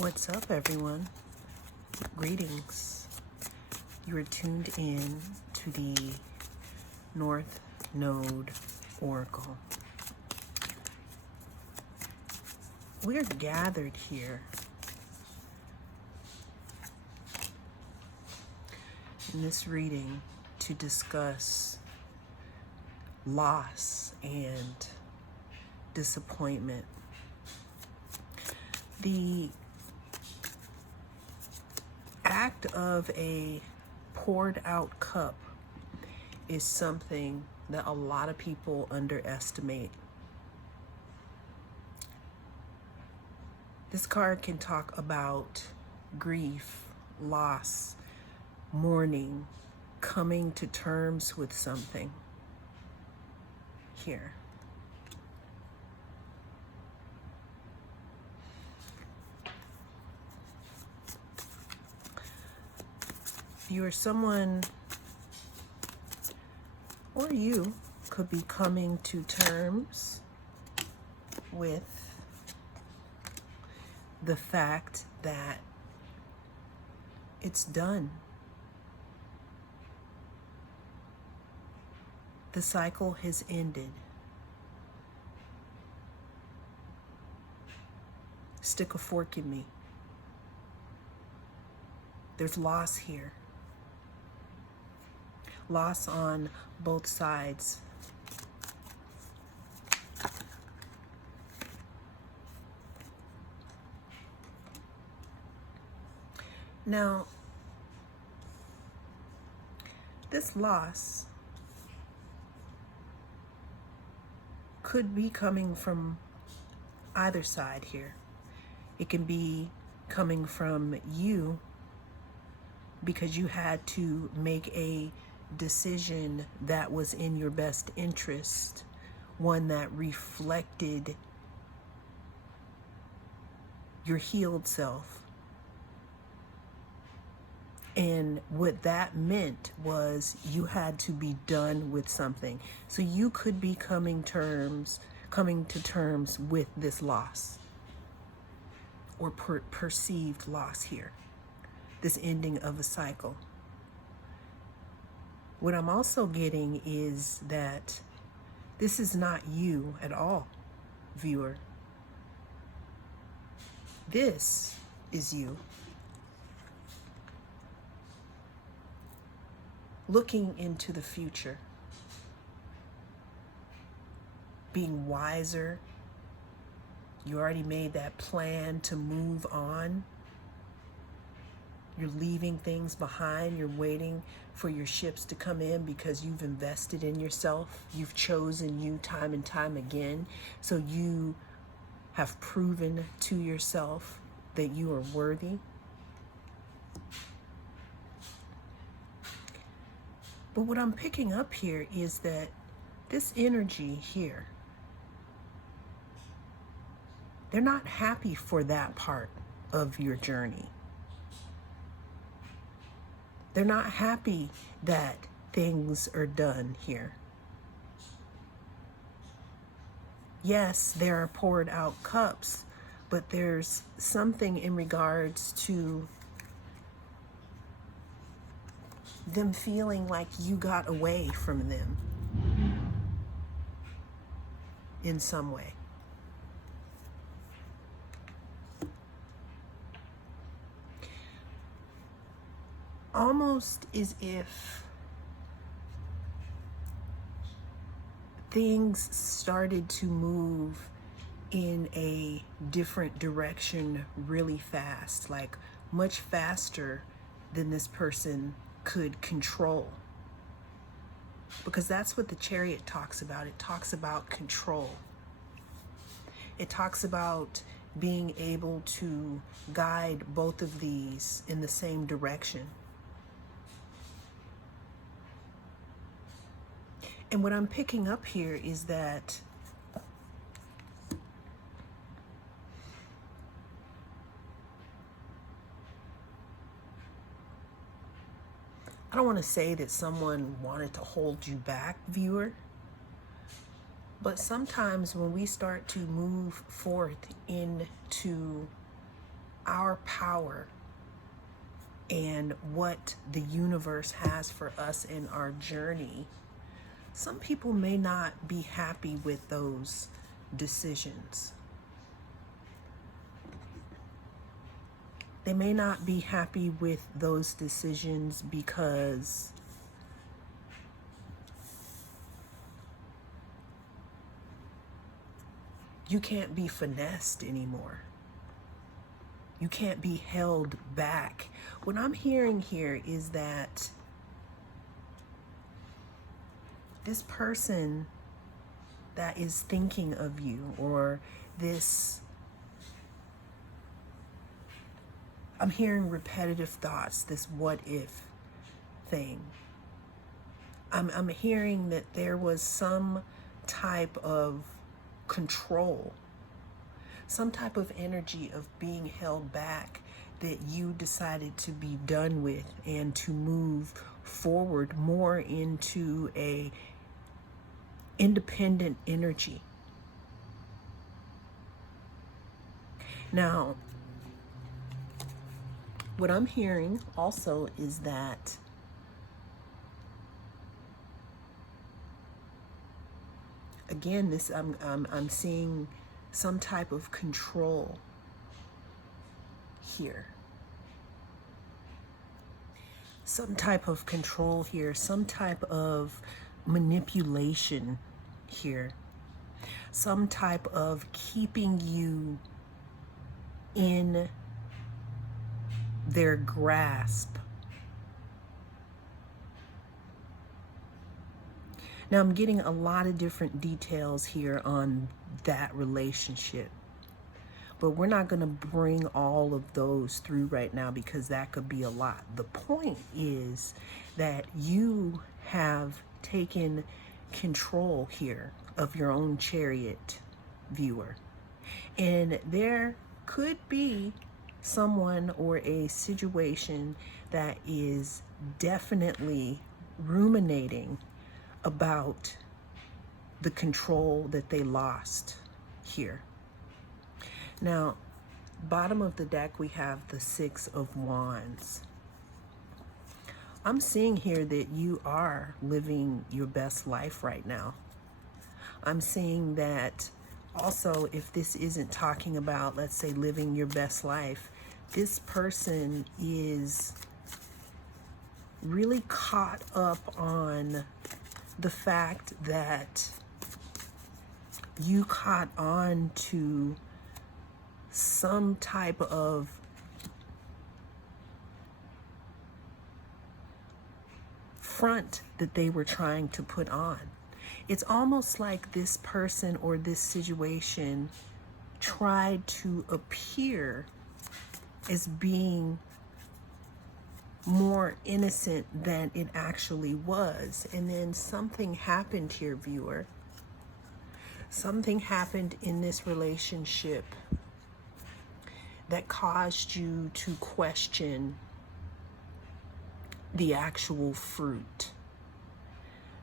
What's up, everyone? Greetings. You are tuned in to the North Node Oracle. We are gathered here in this reading to discuss loss and disappointment. The act of a poured out cup is something that a lot of people underestimate. This card can talk about grief, loss, mourning, coming to terms with something here. You are someone, or you could be coming to terms with the fact that it's done. The cycle has ended. Stick a fork in me. There's loss here. Loss on both sides. Now, this loss could be coming from either side here. It can be coming from you because you had to make a decision that was in your best interest, one that reflected your healed self. And what that meant was you had to be done with something. So you could be coming to terms with this loss or perceived loss here, this ending of a cycle. What I'm also getting is that this is not you at all, viewer. This is you. Looking into the future. Being wiser. You already made that plan to move on. You're leaving things behind. You're waiting for your ships to come in because you've invested in yourself. You've chosen you time and time again. So you have proven to yourself that you are worthy. But what I'm picking up here is that this energy here, they're not happy for that part of your journey. They're not happy that things are done here. Yes, there are poured out cups, but there's something in regards to them feeling like you got away from them in some way. Almost as if things started to move in a different direction really fast, like much faster than this person could control. Because that's what the Chariot talks about. It talks about control. It talks about being able to guide both of these in the same direction. And what I'm picking up here is that I don't want to say that someone wanted to hold you back, viewer, but sometimes when we start to move forth into our power and what the universe has for us in our journey, some people may not be happy with those decisions. They may not be happy with those decisions because you can't be finessed anymore. You can't be held back. What I'm hearing here is that this person that is thinking of you, or this, I'm hearing repetitive thoughts, this what if thing. I'm hearing that there was some type of control, some type of energy of being held back that you decided to be done with and to move forward more into a independent energy. Now, what I'm hearing also is that again, this I'm seeing some type of control here. Some type of control here, some type of manipulation here, some type of keeping you in their grasp. Now, I'm getting a lot of different details here on that relationship, but we're not going to bring all of those through right now because that could be a lot. The point is that you have taken control here of your own chariot, viewer. And there could be someone or a situation that is definitely ruminating about the control that they lost here. Now, bottom of the deck, we have the Six of Wands. I'm seeing here that you are living your best life right now. I'm seeing that also, if this isn't talking about, let's say, living your best life, this person is really caught up on the fact that you caught on to some type of front that they were trying to put on. It's almost like this person or this situation tried to appear as being more innocent than it actually was. And then something happened here, viewer. Something happened in this relationship that caused you to question the actual fruit.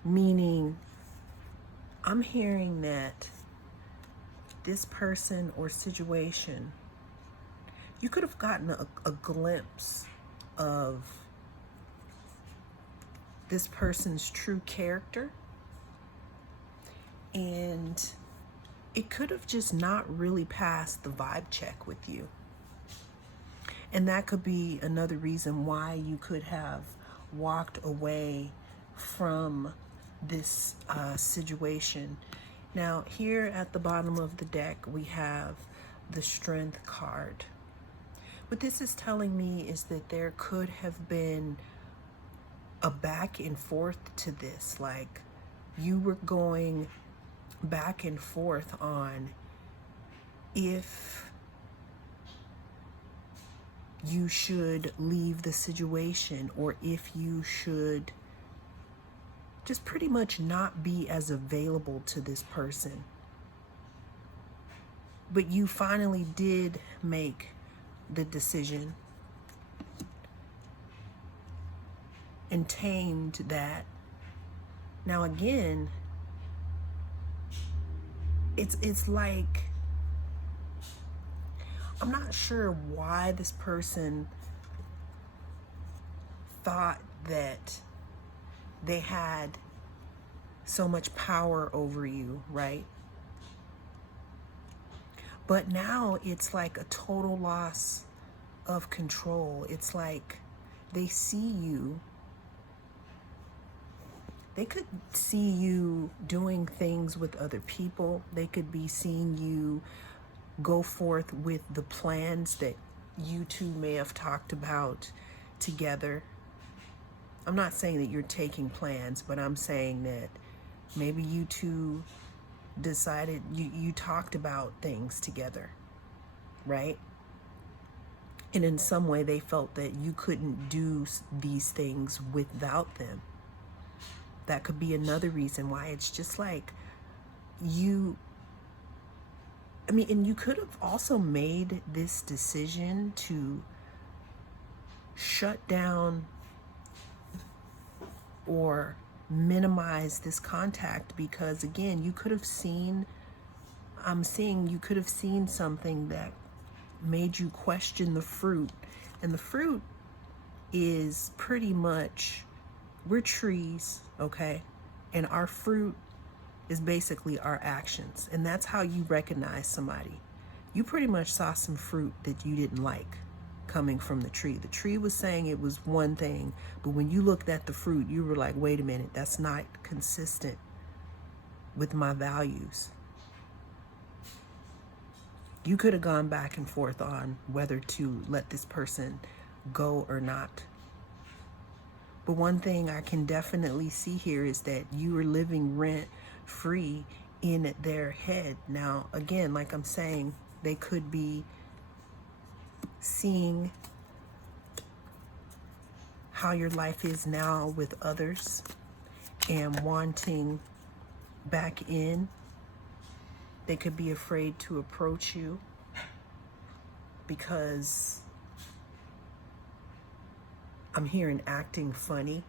Meaning, I'm hearing that this person or situation, you could have gotten a glimpse of this person's true character, and it could have just not really passed the vibe check with you. And that could be another reason why you could have walked away from this situation. Now, here at the bottom of the deck, we have the Strength card. What this is telling me is that there could have been a back and forth to this. Like, you were going back and forth on if you should leave the situation or if you should just pretty much not be as available to this person. But you finally did make the decision and tamed that. Now again, it's like I'm not sure why this person thought that they had so much power over you, right? But now it's like a total loss of control. It's like they see you. They could see you doing things with other people. They could be seeing you go forth with the plans that you two may have talked about together. I'm not saying that you're taking plans, but I'm saying that maybe you two decided, you talked about things together, right? And in some way they felt that you couldn't do these things without them. That could be another reason why it's just like you, I mean, and you could have also made this decision to shut down or minimize this contact because, again, you could have seen, I'm seeing you could have seen something that made you question the fruit. And the fruit is pretty much, we're trees, okay? And our fruit is basically our actions. And that's how you recognize somebody. You pretty much saw some fruit that you didn't like coming from the tree. The tree was saying it was one thing, but when you looked at the fruit, you were like, wait a minute, that's not consistent with my values. You could have gone back and forth on whether to let this person go or not. But one thing I can definitely see here is that you are living rent free in their head. Now, again, like I'm saying, they could be seeing how your life is now with others and wanting back in. They could be afraid to approach you because I'm hearing acting funny.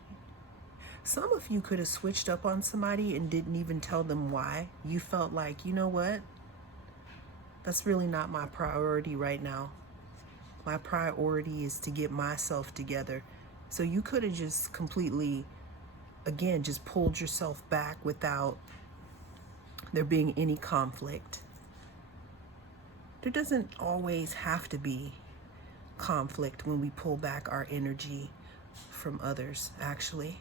Some of you could have switched up on somebody and didn't even tell them why. You felt like, you know what? That's really not my priority right now. My priority is to get myself together. So you could have just completely, again, just pulled yourself back without there being any conflict. There doesn't always have to be conflict when we pull back our energy from others, actually.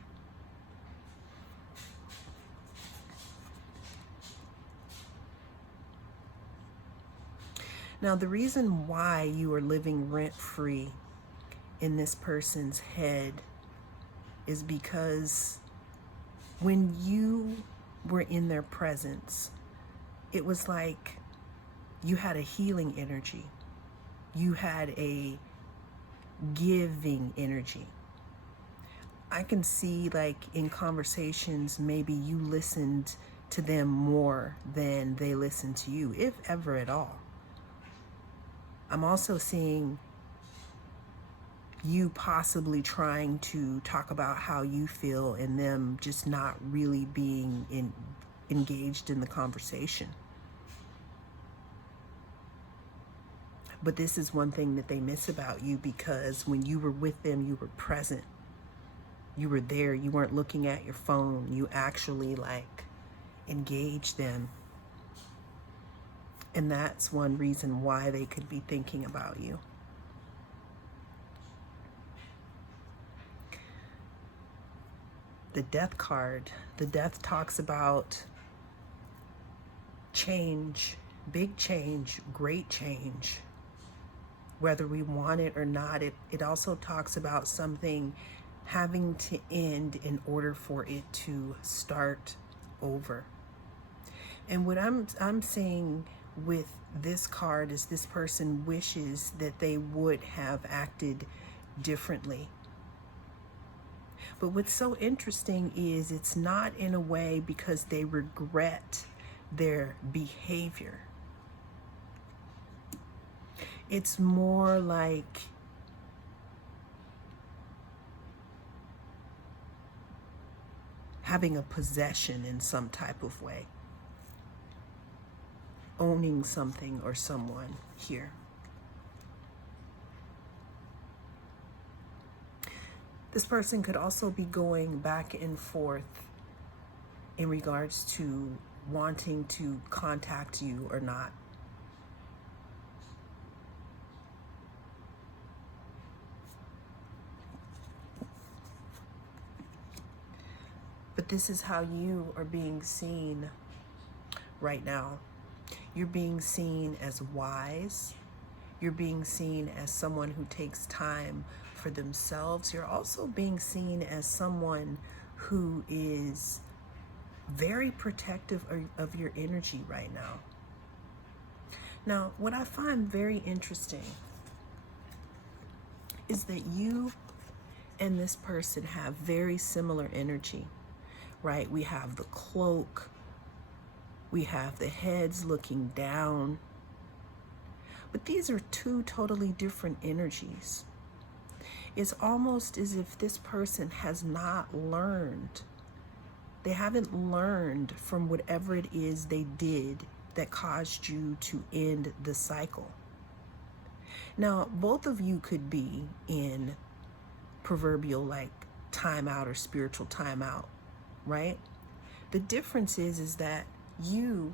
Now, the reason why you are living rent-free in this person's head is because when you were in their presence, it was like you had a healing energy. You had a giving energy. I can see, like, in conversations, maybe you listened to them more than they listened to you, if ever at all. I'm also seeing you possibly trying to talk about how you feel and them just not really being engaged in the conversation. But this is one thing that they miss about you, because when you were with them, you were present. You were there. You weren't looking at your phone. You actually, like, engaged them. And that's one reason why they could be thinking about you. The Death card. The Death talks about change, big change, great change. Whether we want it or not, it also talks about something having to end in order for it to start over. And what I'm saying with this card is this person wishes that they would have acted differently. But what's so interesting is it's not in a way because they regret their behavior. It's more like having a possession in some type of way. Owning something or someone here. This person could also be going back and forth in regards to wanting to contact you or not. But this is how you are being seen right now. You're being seen as wise. You're being seen as someone who takes time for themselves. You're also being seen as someone who is very protective of your energy right now. Now, what I find very interesting is that you and this person have very similar energy, right? We have the cloak, we have the heads looking down, but these are two totally different energies. It's almost as if this person has not learned. They haven't learned from whatever it is they did that caused you to end the cycle. Now, both of you could be in proverbial like timeout or spiritual timeout, right? The difference is that you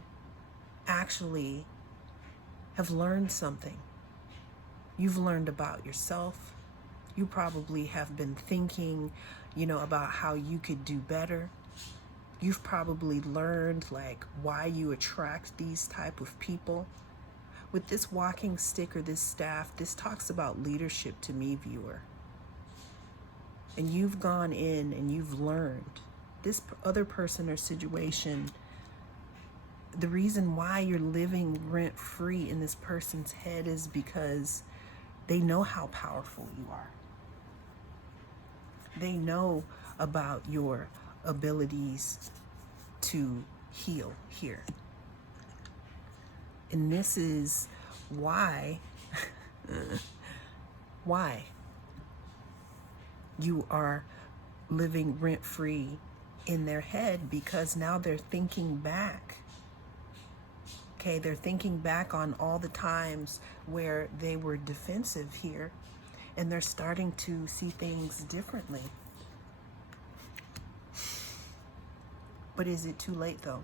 actually have learned something. You've learned about yourself. You probably have been thinking, about how you could do better. You've probably learned like why you attract these type of people. With this walking stick or this staff, this talks about leadership to me, viewer. And you've gone in and you've learned. This other person or situation, the reason why you're living rent-free in this person's head is because they know how powerful you are. They know about your abilities to heal here. And this is why you are living rent-free in their head, because now they're thinking back. Okay, they're thinking back on all the times where they were defensive here, and they're starting to see things differently. But is it too late though?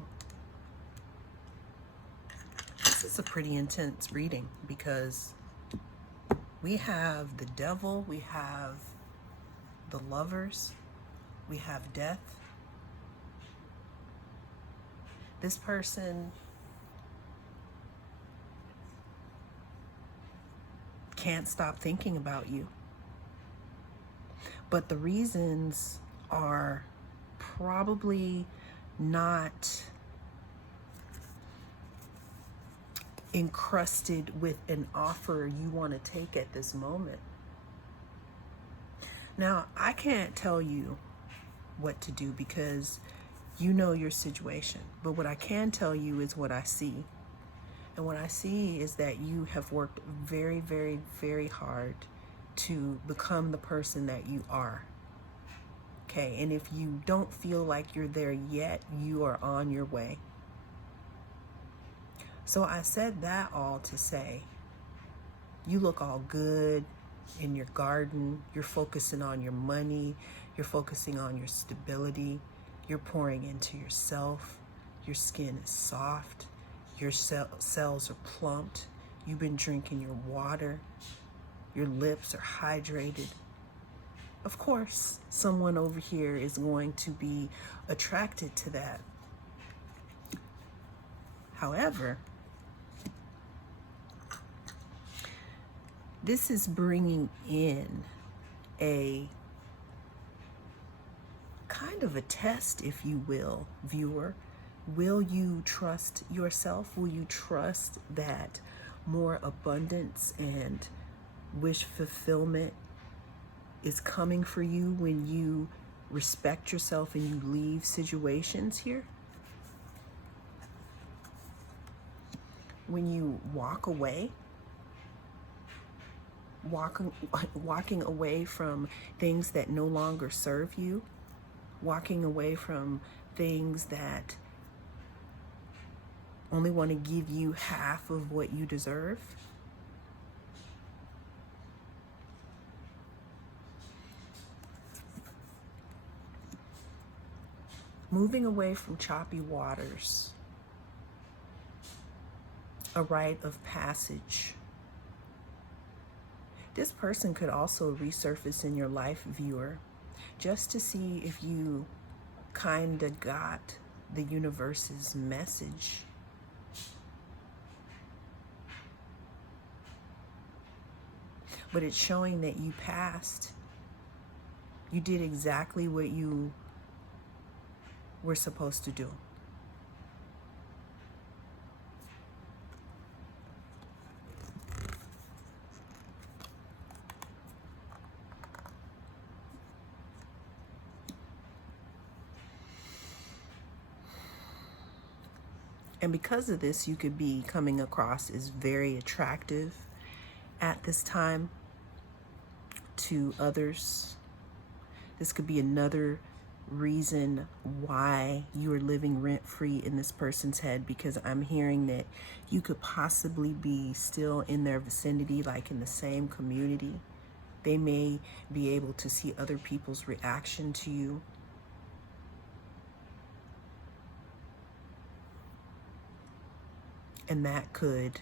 This is a pretty intense reading because we have the devil, we have the lovers, we have death. This person can't stop thinking about you. But the reasons are probably not encrusted with an offer you want to take at this moment. Now, I can't tell you what to do because you know your situation. But what I can tell you is what I see. And what I see is that you have worked very, very, very hard to become the person that you are. Okay, and if you don't feel like you're there yet, you are on your way. So I said that all to say, you look all good in your garden. You're focusing on your money. You're focusing on your stability. You're pouring into yourself. Your skin is soft. Your cells are plumped. You've been drinking your water. Your lips are hydrated. Of course, someone over here is going to be attracted to that. However, this is bringing in a kind of a test, if you will, viewer. Will you trust yourself? Will you trust that more abundance and wish fulfillment is coming for you when you respect yourself and you leave situations here? When you walk away, walking away from things that no longer serve you, walking away from things that only want to give you half of what you deserve. moving away from choppy waters, a rite of passage. This person could also resurface in your life, viewer, just to see if you kind of got the universe's message. But it's showing that you passed. You did exactly what you were supposed to do. And because of this, you could be coming across as very attractive at this time to others. This could be another reason why you are living rent-free in this person's head, because I'm hearing that you could possibly be still in their vicinity, like in the same community. They may be able to see other people's reaction to you. And that could,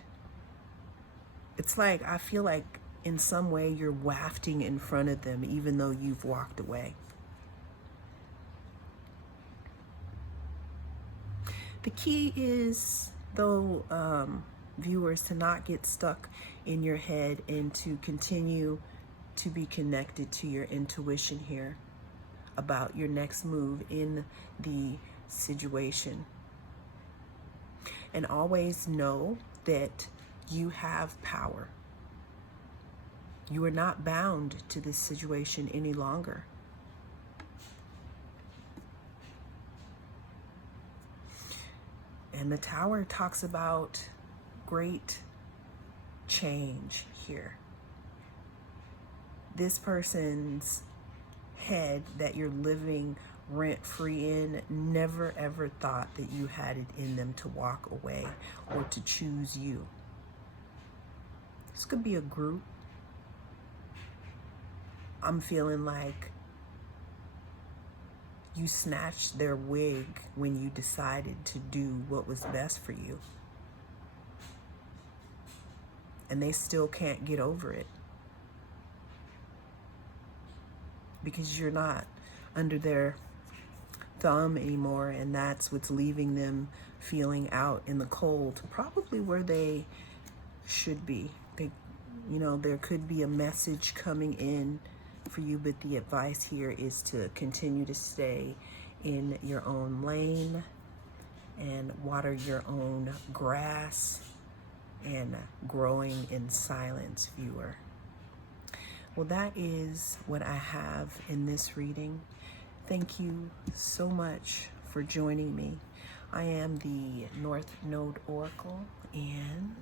it's like, I feel like in some way you're wafting in front of them even though you've walked away. The key is, though, viewers, to not get stuck in your head and to continue to be connected to your intuition here about your next move in the situation. And always know that you have power. You are not bound to this situation any longer. And the Tower talks about great change here. This person's head that you're living rent-free in never ever thought that you had it in them to walk away or to choose you. This could be a group. I'm feeling like you snatched their wig when you decided to do what was best for you. And they still can't get over it, because you're not under their thumb anymore, and that's what's leaving them feeling out in the cold, probably where they should be. They, there could be a message coming in for you, but the advice here is to continue to stay in your own lane and water your own grass and growing in silence, viewer. Well, that is what I have in this reading. Thank you so much for joining me. I am the North Node Oracle, and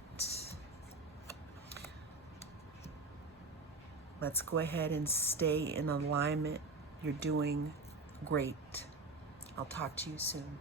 let's go ahead and stay in alignment. You're doing great. I'll talk to you soon.